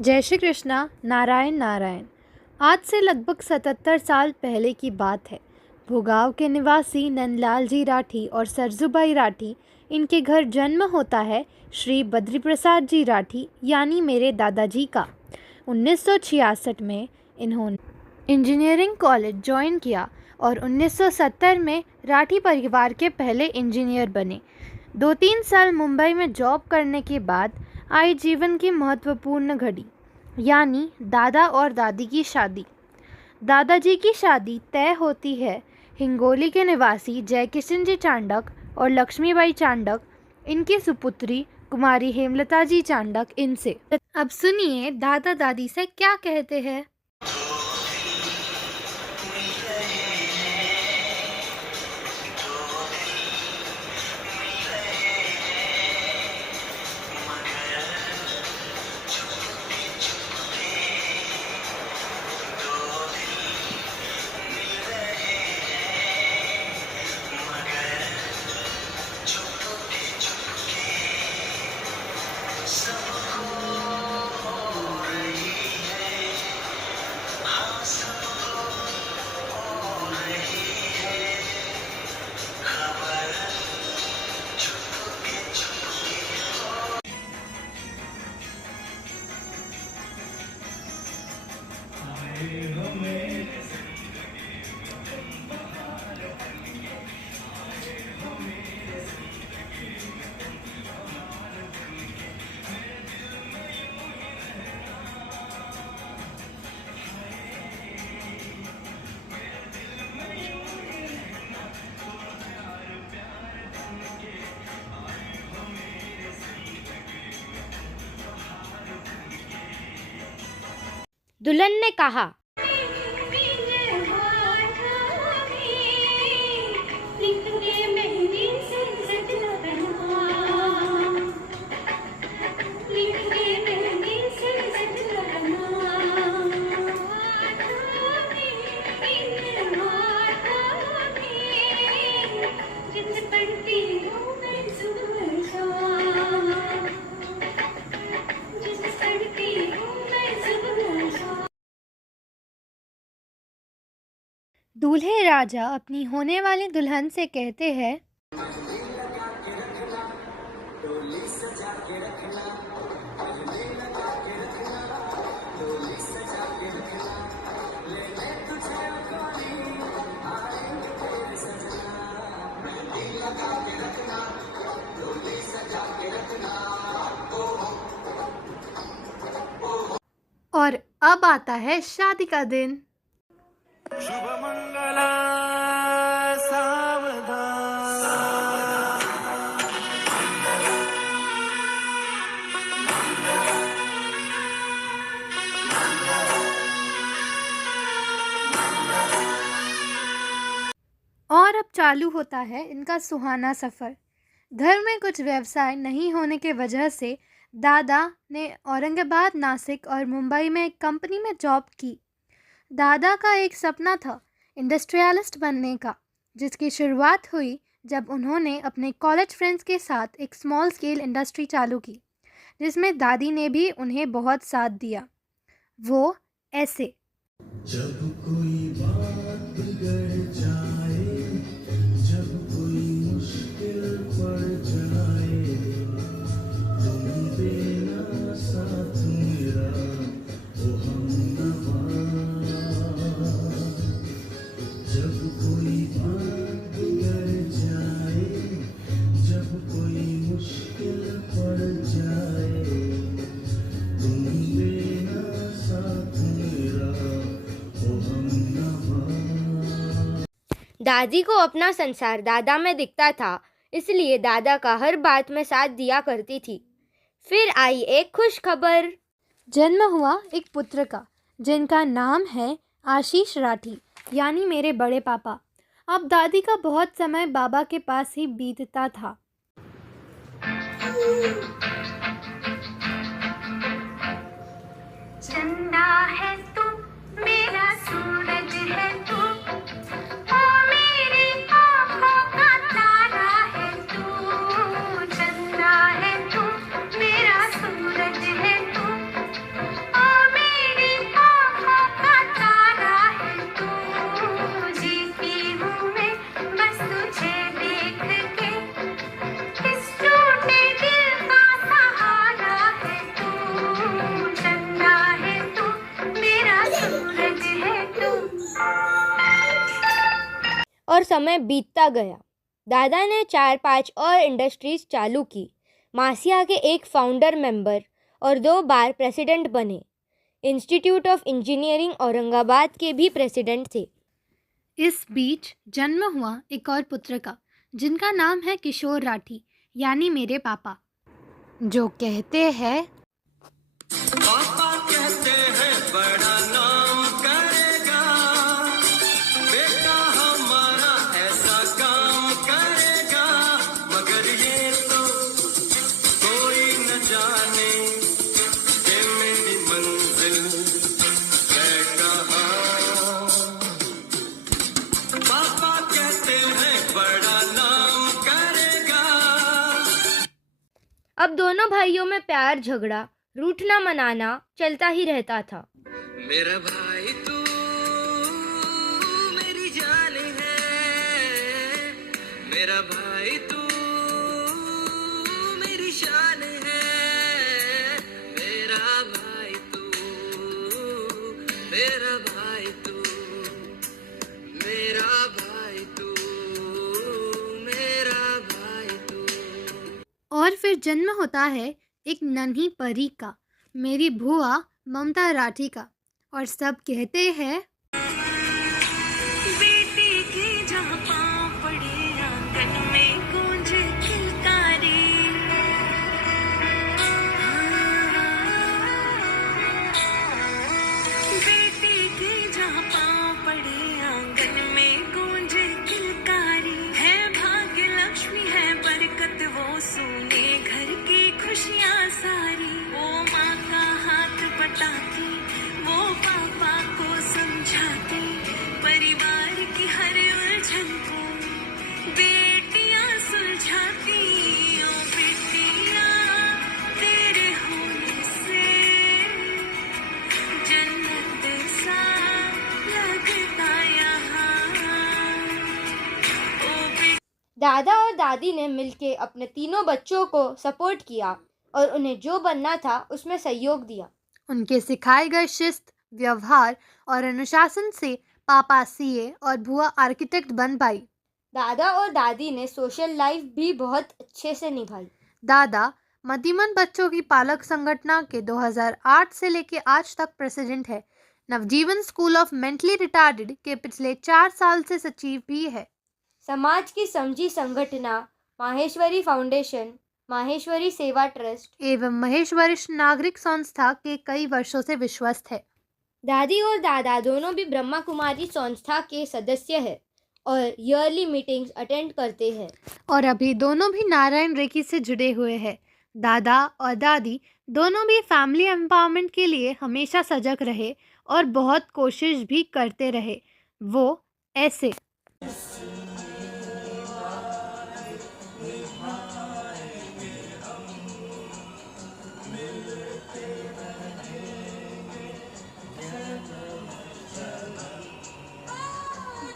जय श्री कृष्णा। नारायण नारायण। आज से लगभग 77 साल पहले की बात है। भुगाव के निवासी नंदलाल जी राठी और सरजूबाई राठी, इनके घर जन्म होता है श्री बद्री प्रसाद जी राठी यानी मेरे दादाजी का। 1966 में इन्होंने इंजीनियरिंग कॉलेज ज्वाइन किया और 1970 में राठी परिवार के पहले इंजीनियर बने। 2-3 साल मुंबई में जॉब करने के बाद आई जीवन की महत्वपूर्ण घड़ी, यानी दादा और दादी की शादी। दादाजी की शादी तय होती है हिंगोली के निवासी जयकिशन जी चांडक और लक्ष्मीबाई चांडक, इनकी सुपुत्री कुमारी हेमलता जी चांडक इनसे। अब सुनिए दादा दादी से क्या कहते हैं। दुल्हन ने कहा, दूल्हे राजा अपनी होने वाली दुल्हन से कहते हैं, और अब आता है शादी का दिन। शुभ मंगला सावधान। और अब चालू होता है इनका सुहाना सफ़र। घर में कुछ व्यवसाय नहीं होने के वजह से दादा ने औरंगाबाद, नासिक और मुंबई में एक कंपनी में जॉब की। दादा का एक सपना था इंडस्ट्रियलिस्ट बनने का, जिसकी शुरुआत हुई जब उन्होंने अपने कॉलेज फ्रेंड्स के साथ एक स्मॉल स्केल इंडस्ट्री चालू की, जिसमें दादी ने भी उन्हें बहुत साथ दिया। वो ऐसे। जब कोई बात बिगड़ जाए, जब कोई मुश्किल पड़ जाए, तुम देना साथ मेरा, ओ हमनवा। जब कोई बात बिगड़ जाए, जब कोई मुश्किल पड़ जाए, तुम देना साथ मेरा, ओ हमनवा। दादी को अपना संसार दादा में दिखता था, इसलिए दादा का हर बात में साथ दिया करती थी। फिर आई एक खुश खबर। जन्म हुआ एक पुत्र का, जिनका नाम है आशीष राठी यानी मेरे बड़े पापा। अब दादी का बहुत समय बाबा के पास ही बीतता था। चंदा है तू, मेरा सूरज है तू, ओ मेरी आँखों का तारा है तू। चंदा है तू, मेरा सूरज है तू, और समय बीतता गया। दादा ने 4-5 और इंडस्ट्रीज चालू की। मासिया के एक फाउंडर मेंबर और 2 बार प्रेसिडेंट बने। इंस्टीट्यूट ऑफ इंजीनियरिंग औरंगाबाद के भी प्रेसिडेंट थे। इस बीच जन्म हुआ एक और पुत्र का, जिनका नाम है किशोर राठी, यानी मेरे पापा, जो कहते हैं पापा कहते हैं बड़ा नाम करेगा, बेटा हमारा ऐसा काम करेगा, मगर ये तो कोई न जाने कि मेरी मंजिल है कहाँ। पापा कहते हैं बड़ा नाम करेगा। अब दोनों भाइयों में प्यार झगड़ा, रूठना मनाना चलता ही रहता था। मेरा भाई तू मेरी जान है, मेरा भाई तू मेरी शान है, मेरा भाई तू, मेरा भाई तू, मेरा भाई तू, मेरा भाई तू। और फिर जन्म होता है एक नन्ही परी का, मेरी भुआ ममता राठी का, और सब कहते हैं बेटी के जहाँ पाँव पड़े आंगन में गूंज किलकारी, बेटी के जहाँ पाँव पड़े आंगन में गूंज किलकारी, है भाग्य लक्ष्मी है बरकत वो सुने घर की खुशियाँ सारी, वो माँ का हाथ बटाती, वो पापा को समझाती, परिवार की हर उलझन को बेटियाँ सुलझाती। ओ बेटियाँ तेरे होने से जन्नत सा लगता यहाँ। ओ दादा और दादी ने मिलके अपने तीनों बच्चों को सपोर्ट किया और उन्हें जो बनना था उसमें सहयोग दिया। उनके सिखाए गए शिस्त, व्यवहार और अनुशासन से पापा सीए और भुआ आर्किटेक्ट बन पाई। दादा और दादी ने सोशल लाइफ भी बहुत अच्छे से निभाई। दादा मतिमंद बच्चों की पालक संगठन के 2008 से लेकर आज तक प्रेसिडेंट है। नवजीवन स्कूल ऑफ मेंटली रिटार्डेड के पिछले 4 साल से सचिव भी है। समाज की समझी संगठना माहेश्वरी फाउंडेशन, माहेश्वरी सेवा ट्रस्ट एवं महेश वरिष्ठ नागरिक संस्था के कई वर्षों से विश्वस्त है। दादी और दादा दोनों भी ब्रह्मा कुमारी संस्था के सदस्य हैं और ईयरली मीटिंग्स अटेंड करते हैं। और अभी दोनों भी नारायण रेखी से जुड़े हुए हैं। दादा और दादी दोनों भी फैमिली एम्पावरमेंट के लिए हमेशा सजग रहे और बहुत कोशिश भी करते रहे। वो ऐसे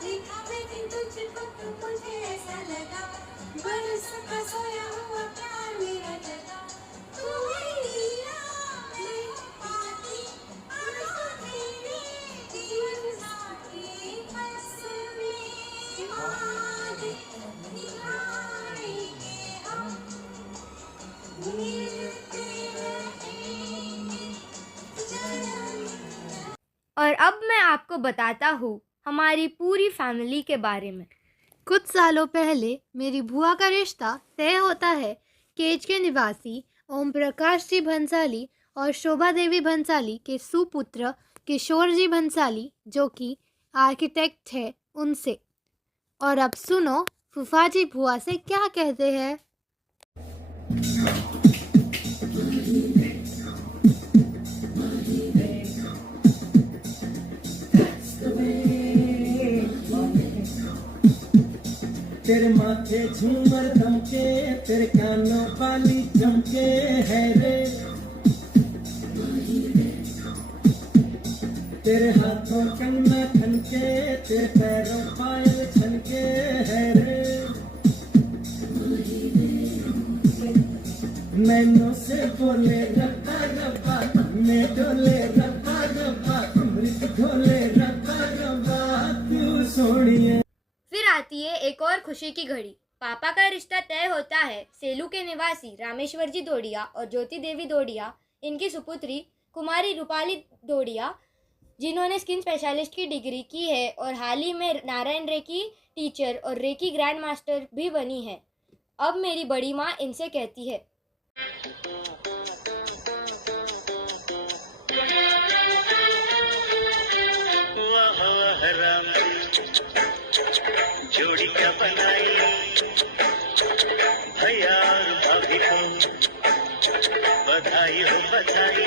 देखा मैंने तुझको तो मुझे ऐसा लगा, बरस का सोया हुआ प्यार मेरा जगा, तू मेरी राह में पाती, आंसू तेरे दिल साथी, बस में आज निभाएंगे हम, मिलते रहेंगे जन्म। और अब मैं आपको बताता हूँ हमारी पूरी फैमिली के बारे में। कुछ सालों पहले मेरी बुआ का रिश्ता तय होता है केज के निवासी ओम प्रकाश जी भंसाली और शोभा देवी भंसाली के सुपुत्र किशोर जी भंसाली, जो कि आर्किटेक्ट है, उनसे। और अब सुनो फूफा जी बुआ से क्या कहते हैं। तेरे माथे झूमर दमके, तेरे कानों वाली चमके है रे, तेरे हाथों कंगना खनके, तेरे पैरों पायल छनके है रे, मैनों से बोले रब्बा रब्बा, मैं डोले रब्बा रब्बा, अमृत घोले रब्बा रब्बा, तू सोनिए। फिर आती खुशी की घड़ी। पापा का रिश्ता तय होता है सेलू के निवासी रामेश्वर जी दौड़िया और ज्योति देवी दौड़िया, इनकी सुपुत्री कुमारी रूपाली दौड़िया, जिन्होंने स्किन स्पेशलिस्ट की डिग्री की है और हाल ही में नारायण रेकी टीचर और रेकी ग्रैंड मास्टर भी बनी है। अब मेरी बड़ी माँ इनसे कहती है, वाह वाह राम जी, जोड़ी क्या बनाई भैया और भाभी को, बधाई हो बधाई।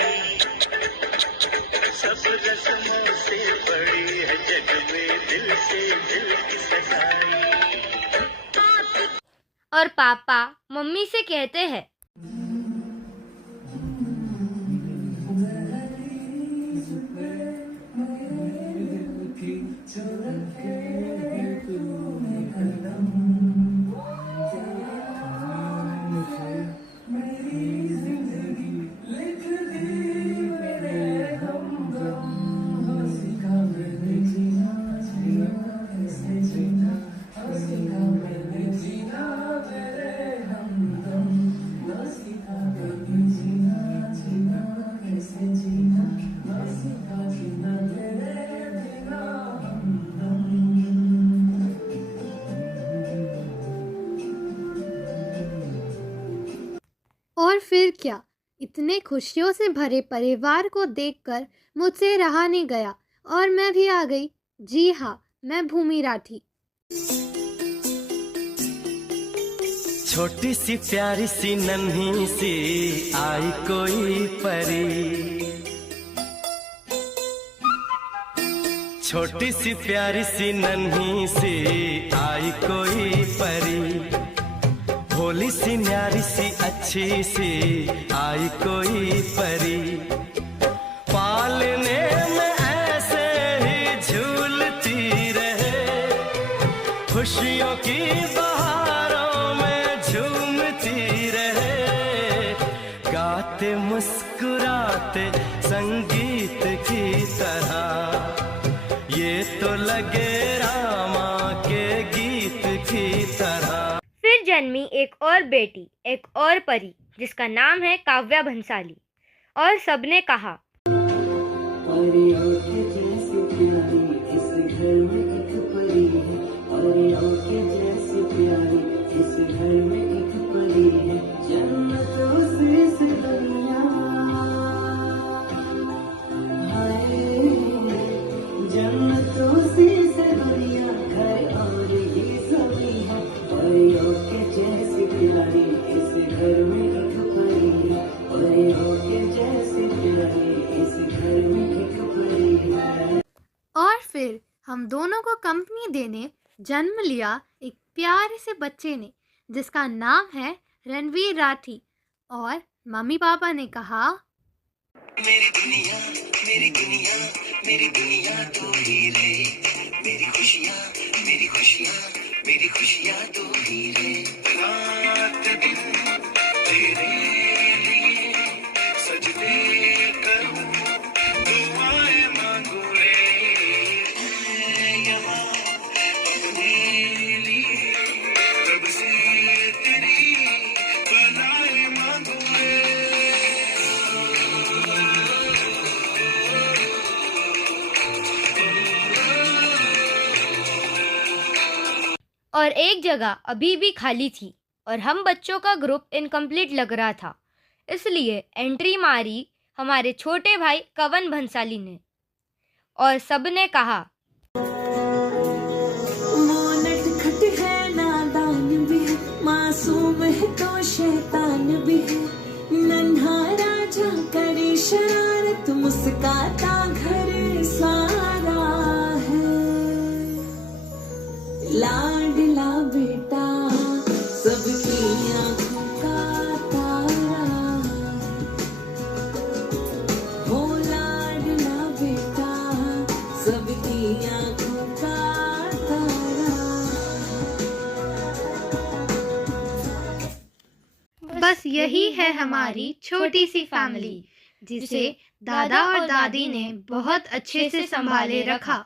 सब रस्मों से बड़ी है जग में दिल से दिल की सगाई। और पापा मम्मी से कहते हैं, और फिर क्या, इतने खुशियों से भरे परिवार को देखकर मुझसे रहा नहीं गया और मैं भी आ गई। जी हाँ, मैं भूमि राठी। छोटी सी प्यारी सी नन्ही सी आई कोई परी, छोटी सी प्यारी सी नन्ही सी आई कोई परी, भोली सी न्यारी सी अच्छी सी आई कोई परी, पालने में ऐसे ही झूलती रहे, खुशियों की बहारों में झूमती रहे, गाते मुस्कुराते संगीत की तरह, ये तो लगे रामा के गीत की तरह। फिर जन्मी एक और बेटी, एक और परी, जिसका नाम है काव्या भंसाली। और सबने कहा, परियों के जैसी प्यारी इस घर में एक परी है, परियों के जैसी प्यारी इस घर में एक परी है, जन्नतों से इस दुनिया, हाय जन्नतों से इस दुनिया घर और ये सभी है, परियों के जैसी प्यारी इस घर में एक परी है, परियों के जैसी प्यारी इस घर में एक परी है। और फिर हम दोनों को कंपनी देने जन्म लिया एक प्यारे से बच्चे ने, जिसका नाम है रणवीर राठी। और मम्मी पापा ने कहा, मेरी दुनिया मेरी दुनिया मेरी दुनिया तू ही रे, मेरी खुशियाँ मेरी खुशियाँ मेरी खुशियाँ तू ही रे, रात दिन तेरे लिए सजदे करूँ, दुआएं मांगू रे, मैं यहाँ अपने लिए रब से तेरी बनाए मांगू रे। और एक जगह अभी भी खाली थी और हम बच्चों का ग्रुप इनकम्प्लीट लग रहा था, इसलिए एंट्री मारी हमारे छोटे भाई कवन भंसाली ने। और सबने कहा, वो नटखट है नादान भी है, मासूम है तो शैतान भी है, नन्हा राजा करे शरारत, मुस्काता घर सारा है, लाडला बेटा सबकी आंखों का तारा, हो लाडला बेटा सबकी आंखों का तारा। बस यही है हमारी छोटी सी फैमिली, जिसे दादा और दादी ने बहुत अच्छे से संभाले रखा।